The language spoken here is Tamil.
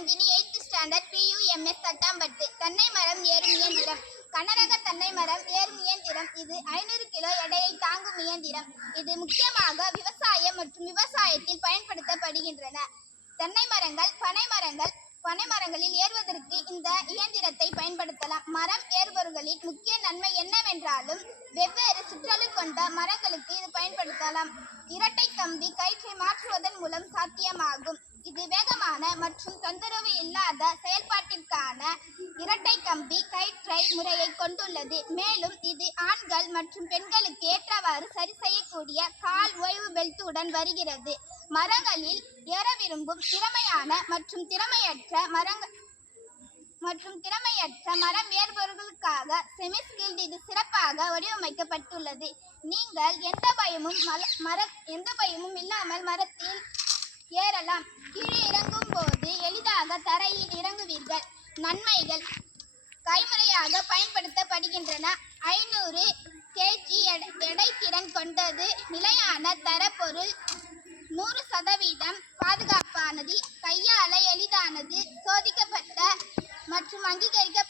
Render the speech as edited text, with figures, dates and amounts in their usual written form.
Nandini 8th standard PUMS தட்டாம்பட்டு. தென்னை மரம் ஏறும் இயந்திரம். கனரக தென்னை மரம் ஏறும் இயந்திரம். இது 500 கிலோ எடையை தாங்கும் இயந்திரம். இது முக்கியமாக விவசாயம் மற்றும் விவசாயத்தில் பயன்படுத்தப்படுகின்றன. தென்னை மரங்கள், பனை மரங்களில் ஏறுவதற்கு இந்த இயந்திரத்தை பயன்படுத்தலாம். மரம் ஏறுபவர்களின் முக்கிய நன்மை என்னவென்றாலும் வெவ்வேறு சுற்றளவு கொண்ட மரங்களுக்கு இது பயன்படுத்தலாம். இரட்டை கம்பி கயிற்றை மாற்றுவதன் மூலம் சாத்தியமாகும். இது வேகமான மற்றும் தொந்தரவு இல்லாத செயல்பாட்டிற்கான இரட்டை கம்பி கயிற்றை முறையை கொண்டுள்ளது. மேலும் இது ஆண்கள் மற்றும் பெண்களுக்கு ஏற்றவாறு சரி செய்யக்கூடிய கால் ஓய்வு பெல்ட்டுடன் வருகிறது. மரங்களில் ஏற விரும்பும் திறமையான மற்றும் திறமையற்ற மரம் ஏறுபவர்களுக்காக செமி ஸ்கில்ட் இது சிறப்பாக வடிவமைக்கப்பட்டுள்ளது. நீங்கள் எந்த பயமும் இல்லாமல் மரத்தில் ஏறலாம். கீழே இறங்கும் போது எளிதாக தரையில் இறங்குவீர்கள். நன்மைகள்: கைமுறையாக பயன்படுத்தப்படுகின்றன. 500 kg எடைத்திறன் கொண்டது. நிலையான தரப்பொருள். 100% பாதுகாப்பானது. கையாள எளிதானது. சோதிக்கப்பட்ட மற்றும் அங்கீகரிக்கப்பட்ட